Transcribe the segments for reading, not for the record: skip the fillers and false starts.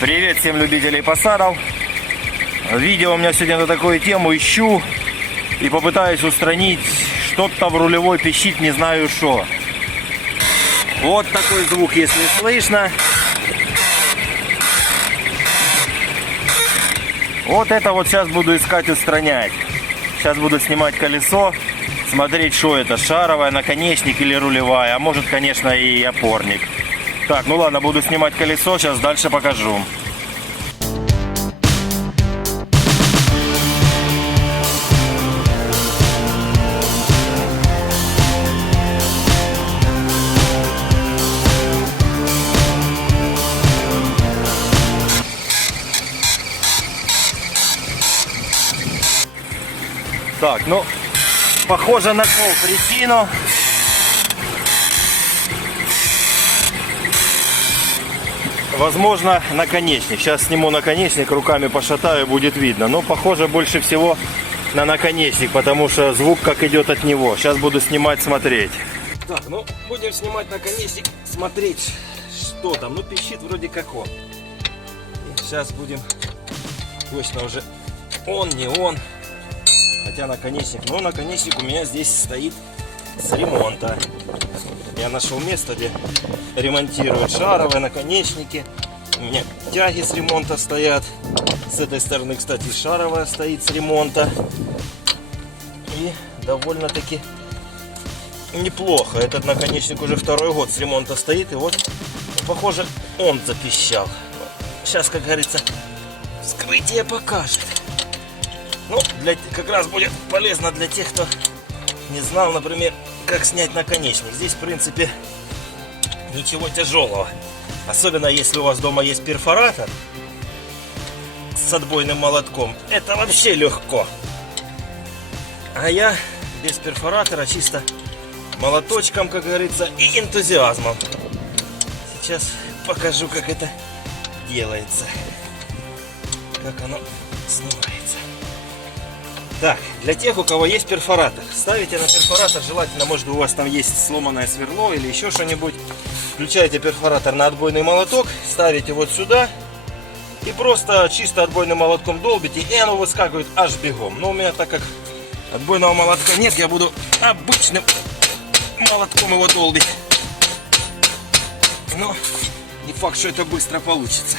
Привет всем любителей посадов. Видео у меня сегодня на такую тему. Ищу и попытаюсь устранить что-то в рулевой пищит, не знаю что. Вот такой звук, если слышно. Вот это вот сейчас буду искать, устранять. Сейчас буду снимать колесо, смотреть, что это, шаровая, наконечник или рулевая, а может, конечно, и опорник. Так, ну ладно, буду снимать колесо, сейчас дальше покажу. Так, ну, похоже, нашел причину. Возможно, наконечник. Сейчас сниму наконечник, руками пошатаю, будет видно. Но похоже больше всего на наконечник, потому что звук как идет от него. Сейчас буду снимать, смотреть. Так, ну, будем снимать наконечник, смотреть, что там. Ну, пищит вроде как он. И сейчас будем точно уже он, не он. Хотя наконечник, но наконечник у меня здесь стоит с ремонта. Я нашел место, где ремонтируют шаровые наконечники. У меня тяги с ремонта стоят. С этой стороны, кстати, шаровая стоит с ремонта. И довольно-таки неплохо. Этот наконечник уже второй год с ремонта стоит. И вот, похоже, он запищал. Сейчас, как говорится, вскрытие покажет. Ну, как раз будет полезно для тех, кто не знал, например, как снять наконечник. Здесь, в принципе, ничего тяжелого. Особенно, если у вас дома есть перфоратор с отбойным молотком. Это вообще легко. А я без перфоратора, чисто молоточком, как говорится, и энтузиазмом. Сейчас покажу, как это делается. Как оно снимается. Так, для тех, у кого есть перфоратор, ставите на перфоратор, желательно, может, у вас там есть сломанное сверло или еще что-нибудь. Включаете перфоратор на отбойный молоток, ставите вот сюда и просто чисто отбойным молотком долбите, и оно выскакивает аж бегом. Но у меня, так как отбойного молотка нет, я буду обычным молотком его долбить. Но не факт, что это быстро получится.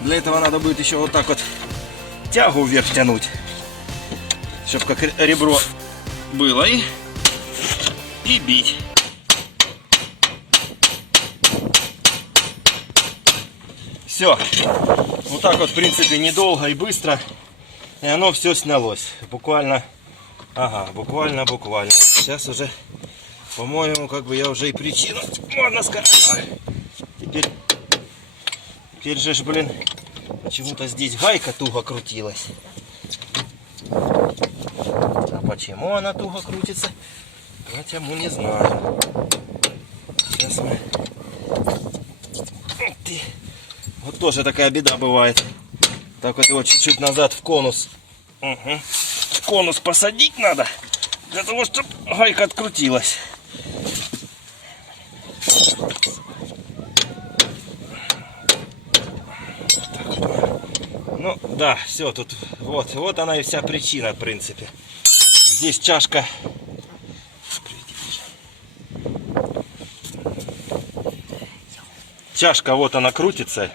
Для этого надо будет еще вот так вот тягу вверх тянуть, чтобы как ребро было, и бить. Все. Вот так вот, в принципе, недолго и быстро. И оно все снялось. Буквально, буквально. Сейчас уже, по-моему, как бы я уже и причину, можно сказать. Теперь же, блин, почему-то здесь гайка туго крутилась. А почему она туго крутится, хотя мы не знаем. Сейчас мы... Вот тоже такая беда бывает. Так вот его чуть-чуть назад в конус. В конус посадить надо, для того, чтобы гайка открутилась. Ну да, все, тут вот она и вся причина, в принципе. Здесь чашка. Чашка, вот она крутится.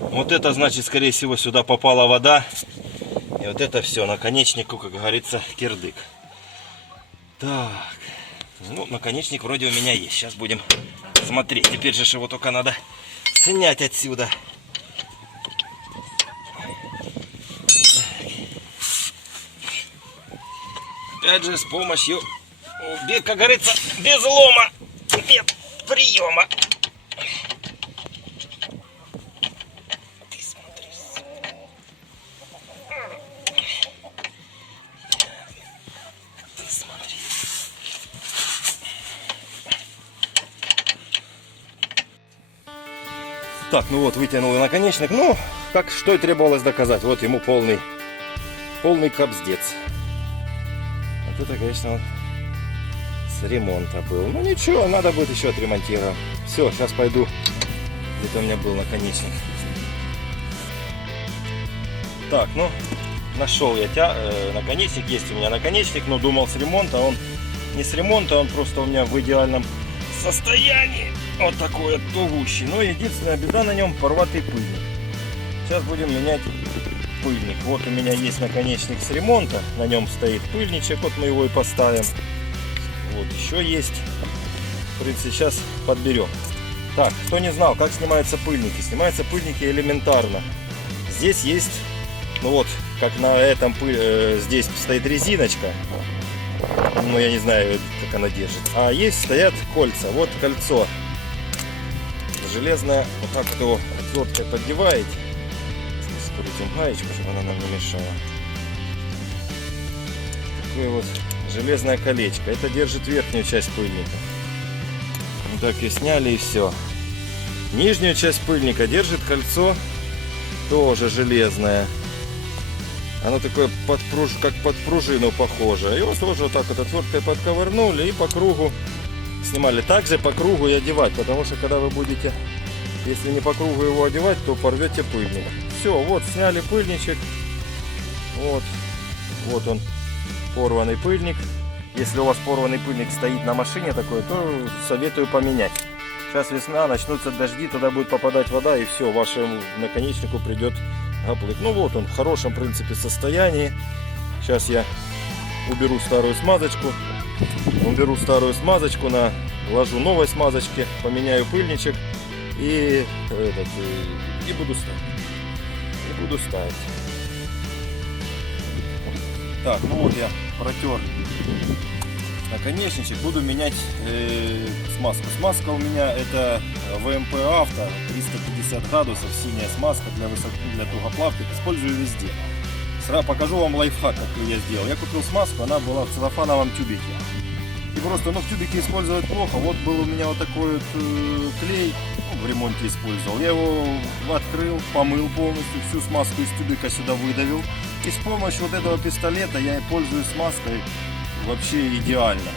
Вот это значит, скорее всего, сюда попала вода. И вот это все, наконечнику, как говорится, кирдык. Так, ну, наконечник вроде у меня есть. Сейчас будем смотреть. Теперь же его только надо снять отсюда. Опять же, с помощью, как говорится, без лома нет приема. Ты смотри. Ты смотри. Так, ну вот, вытянул наконечник. Ну, что и требовалось доказать. Вот ему полный кобздец. Вот это, конечно, с ремонта был. Ну ничего, надо будет еще отремонтировать. Все, сейчас пойду Где-то у меня был наконечник. Так, ну, нашел я наконечник. Есть у меня наконечник, но думал с ремонта. Он не с ремонта, он просто у меня в идеальном состоянии. Вот такой вот тугущий. Но единственная беда на нем — порватый пыльник. Сейчас будем менять пыльник. Вот у меня есть наконечник с ремонта. На нем стоит пыльничек. Вот мы его и поставим. Вот еще есть. В принципе, сейчас подберем. Так, кто не знал, как снимаются пыльники. Снимаются пыльники элементарно. Здесь есть, ну вот, как на этом здесь стоит резиночка. Ну, я не знаю, как она держит. А есть, стоят кольца. Вот кольцо железное. Вот так вот его отверткой поддеваете. Скрутим гаечку, чтобы она нам не мешала. Такое вот железное колечко. Это держит верхнюю часть пыльника. Вот так и сняли, и все. Нижнюю часть пыльника держит кольцо, тоже железное. Оно такое как под пружину похоже. Его тоже вот так вот отверткой подковырнули и по кругу снимали. Также по кругу и одевать, потому что когда вы будете, если не по кругу его одевать, то порвете пыльник. Все, вот сняли пыльничек. Вот он, порванный пыльник. Если у вас порванный пыльник стоит на машине такой, то советую поменять. Сейчас весна, начнутся дожди, тогда будет попадать вода, и все, вашему наконечнику придет гаплык. Ну вот он в хорошем, в принципе, состоянии. Сейчас я уберу старую смазочку. Наложу новой смазочки, поменяю пыльничек и буду ставить. Так, ну вот я протер наконечничек, буду менять смазку. Смазка у меня это ВМП Авто, 350 градусов, синяя смазка для тугоплавки. Использую везде. Сразу покажу вам лайфхак, как я сделал. Я купил смазку, она была в целлофановом тюбике. И просто, в тюбике использовать плохо. Вот был у меня вот такой вот клей, в ремонте использовал. Я его открыл, помыл полностью, всю смазку из тюбика сюда выдавил. И с помощью вот этого пистолета я пользуюсь смазкой вообще идеально.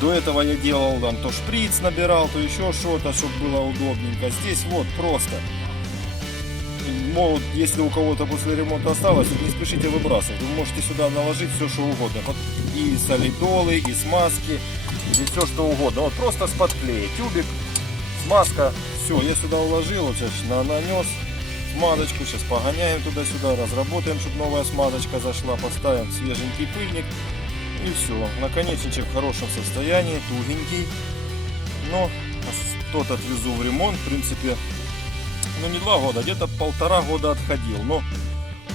До этого я делал то шприц набирал, то еще что-то, чтобы было удобненько. Здесь вот просто. Если у кого-то после ремонта осталось, не спешите выбрасывать. Вы можете сюда наложить все, что угодно. И солидолы, и смазки, и все, что угодно. Вот просто с подклея. Тюбик, смазка. Все, я сюда уложил, вот сейчас нанес смазочку. Сейчас погоняем туда-сюда, разработаем, чтобы новая смазочка зашла. Поставим свеженький пыльник. И все. Наконечничек в хорошем состоянии, тугенький. Но тот отвезу в ремонт, в принципе. Не 2 года, где-то 1,5 года отходил. Но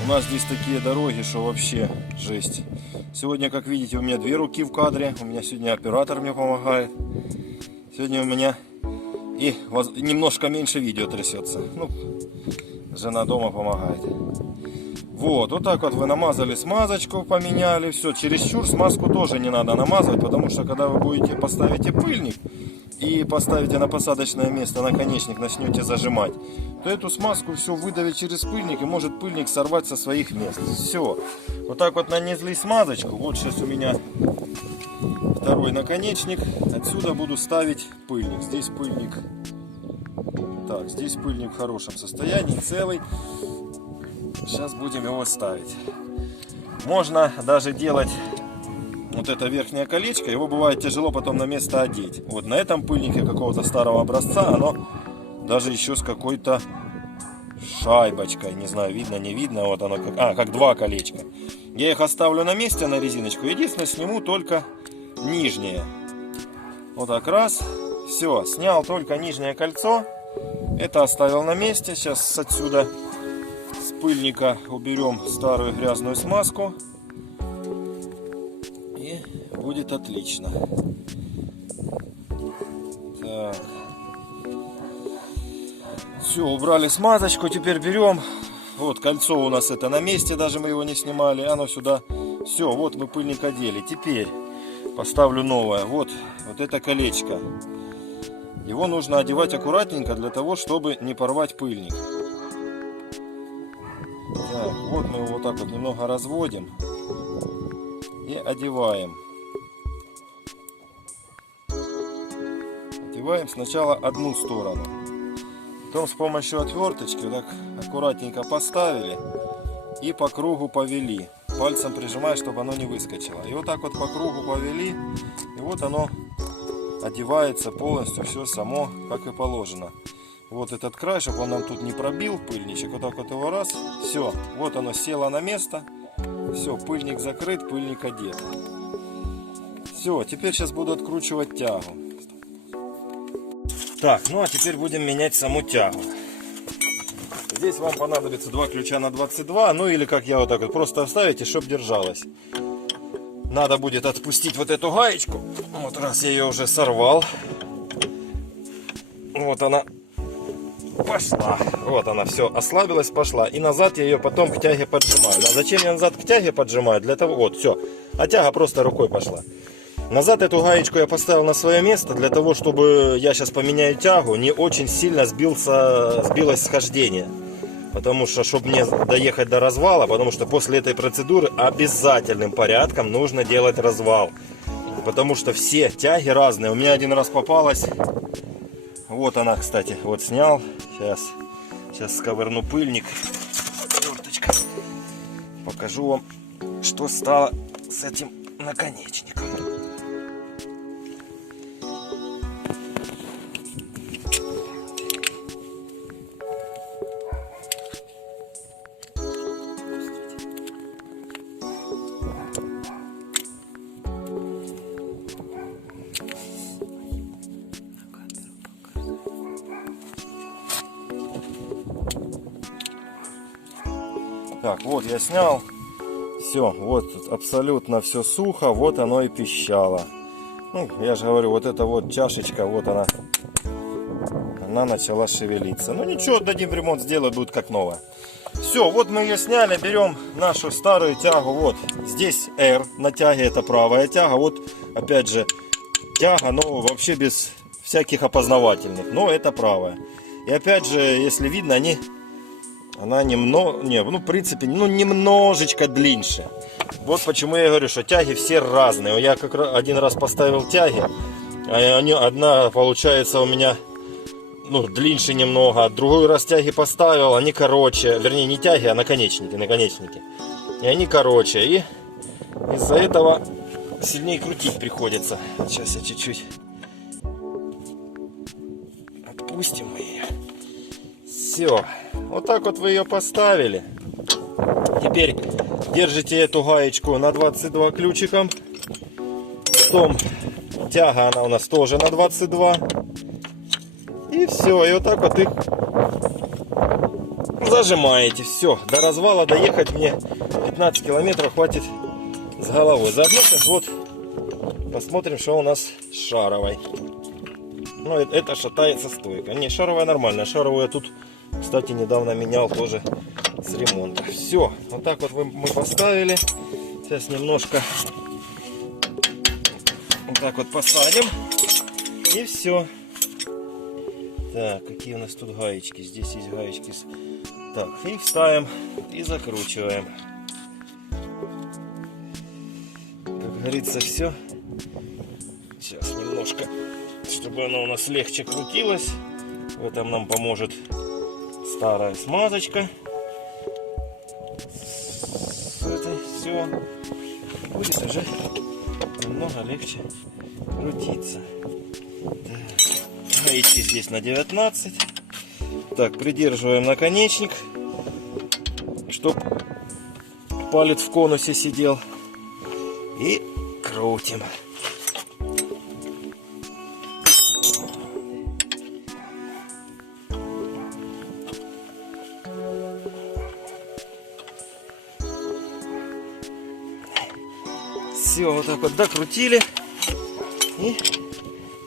у нас здесь такие дороги, что вообще жесть. Сегодня, как видите, у меня 2 руки в кадре. У меня сегодня оператор мне помогает. Сегодня у меня и немножко меньше видео трясется. Жена дома помогает. Вот так вот вы намазали смазочку, поменяли. Все, чересчур смазку тоже не надо намазывать, потому что когда вы поставите пыльник и поставите на посадочное место наконечник, начнете зажимать, то эту смазку все выдавит через пыльник, и может пыльник сорвать со своих мест. Все. Вот так вот нанесли смазочку. Вот сейчас у меня второй наконечник. Отсюда буду ставить пыльник. Здесь пыльник. Так, здесь пыльник в хорошем состоянии, целый. Сейчас будем его ставить. Можно даже делать вот это верхнее колечко, его бывает тяжело потом на место одеть. Вот на этом пыльнике какого-то старого образца, оно даже еще с какой-то шайбочкой, не знаю, видно, не видно, вот оно как 2 колечка. Я их оставлю на месте на резиночку, единственное, сниму только нижнее. Вот так раз, все, снял только нижнее кольцо, это оставил на месте. Сейчас отсюда с пыльника уберем старую грязную смазку. И будет отлично. Так. Все, убрали смазочку. Теперь берем. Вот кольцо у нас это на месте, даже мы его не снимали. Оно сюда. Все, вот мы пыльник одели. Теперь поставлю новое. Вот это колечко. Его нужно одевать аккуратненько для того, чтобы не порвать пыльник. Так, вот мы его вот так вот немного разводим и одеваем. Одеваем сначала одну сторону. Потом с помощью отверточки вот так аккуратненько поставили и по кругу повели. Пальцем прижимая, чтобы оно не выскочило. И вот так вот по кругу повели. И вот оно одевается полностью все само, как и положено. Вот этот край, чтобы он нам тут не пробил пыльничек. Вот так вот его раз. Все, вот оно село на место. Все, пыльник закрыт, пыльник одет. Все, теперь сейчас буду откручивать тягу. Так, ну а теперь будем менять саму тягу. Здесь вам понадобится 2 ключа на 22, ну или как я вот так вот просто оставите, чтобы держалась. Надо будет отпустить вот эту гаечку. Вот раз я ее уже сорвал. Вот она пошла. Вот она все ослабилась, пошла. И назад я ее потом к тяге поджимаю. А зачем я назад к тяге поджимаю? Для того, вот, все. А тяга просто рукой пошла. Назад эту гаечку я поставил на свое место, для того, чтобы я сейчас поменяю тягу, не очень сильно сбилось схождение. Потому что, чтобы мне доехать до развала, потому что после этой процедуры обязательным порядком нужно делать развал. Потому что все тяги разные. У меня один раз попалась. Вот она, кстати, вот снял. Сейчас сковырну пыльник. Отверточка. Покажу вам, что стало с этим наконечником. Так, вот я снял. Все, вот абсолютно все сухо. Вот оно и пищало. Ну, я же говорю, вот эта вот чашечка, вот она начала шевелиться. Ну ничего, дадим ремонт сделать, будет как новая. Все, вот мы ее сняли. Берем нашу старую тягу. Вот здесь R на тяге, это правая тяга. Вот опять же тяга, но вообще без всяких опознавательных. Но это правая. И опять же, если видно, она в принципе, немножечко длиннее. Вот почему я говорю, что тяги все разные. Я как раз один раз поставил тяги, а одна получается у меня длиннее немного, а другой раз тяги поставил, они короче, вернее не тяги, а наконечники. И они короче, и из-за этого сильнее крутить приходится. Сейчас я чуть-чуть отпустим ее. Все, вот так вот вы ее поставили. Теперь держите эту гаечку на 22 ключиком. Потом тяга, она у нас тоже на 22. И все, и вот так вот их зажимаете. Все, до развала доехать мне 15 километров хватит с головой. Заодно сейчас вот посмотрим, что у нас с шаровой. Ну, это шатается стойка. Не, шаровая нормальная. Шаровую я тут, кстати, недавно менял тоже с ремонта. Все, вот так вот мы поставили. Сейчас немножко вот так вот посадим. И все. Так, какие у нас тут гаечки? Здесь есть гаечки. Так, их ставим и закручиваем. Как говорится, все. Сейчас немножко, чтобы оно у нас легче крутилось. В этом нам поможет старая смазочка. Все. Будет уже немного легче крутиться. Так. Гаечки здесь на 19. Так, придерживаем наконечник, чтобы палец в конусе сидел. И крутим. Все, вот так вот докрутили. И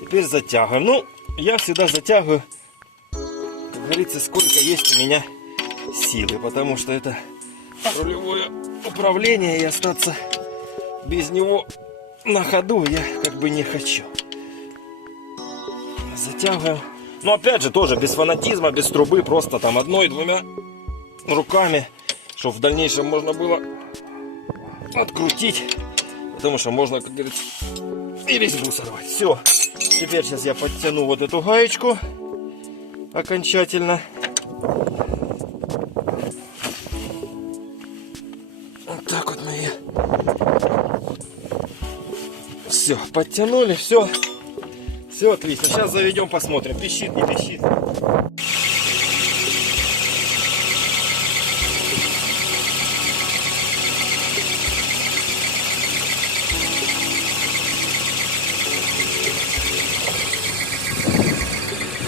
теперь затягиваем. Ну, я всегда затягиваю, как говорится, сколько есть у меня силы. Потому что это рулевое управление, и остаться без него на ходу я как бы не хочу. Затягиваем. Но опять же, тоже без фанатизма, без трубы. Просто там одной-двумя руками, чтобы в дальнейшем можно было открутить. Потому что можно, как говорится, и резьбу сорвать. Все. Теперь сейчас я подтяну вот эту гаечку. окончательно. Вот так вот мы ее. Все, подтянули, все. Все отлично. Сейчас заведем, посмотрим, пищит, не пищит.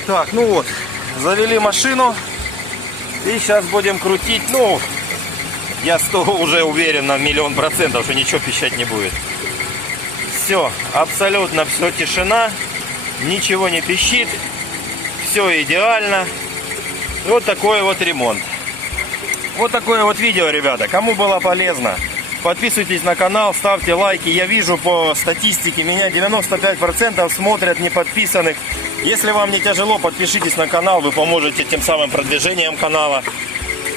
Так, ну вот, завели машину. И сейчас будем крутить. Ну, я уже уверен на 1000000%, что ничего пищать не будет. Все, абсолютно все тишина. Ничего не пищит. Все идеально. Вот такой вот ремонт. Вот такое вот видео, ребята. Кому было полезно, подписывайтесь на канал, ставьте лайки. Я вижу по статистике, меня 95% смотрят неподписанных. Если вам не тяжело, подпишитесь на канал. Вы поможете тем самым продвижением канала.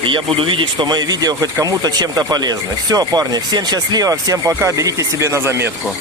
И я буду видеть, что мои видео хоть кому-то чем-то полезны. Все, парни, всем счастливо, всем пока. Берите себе на заметку.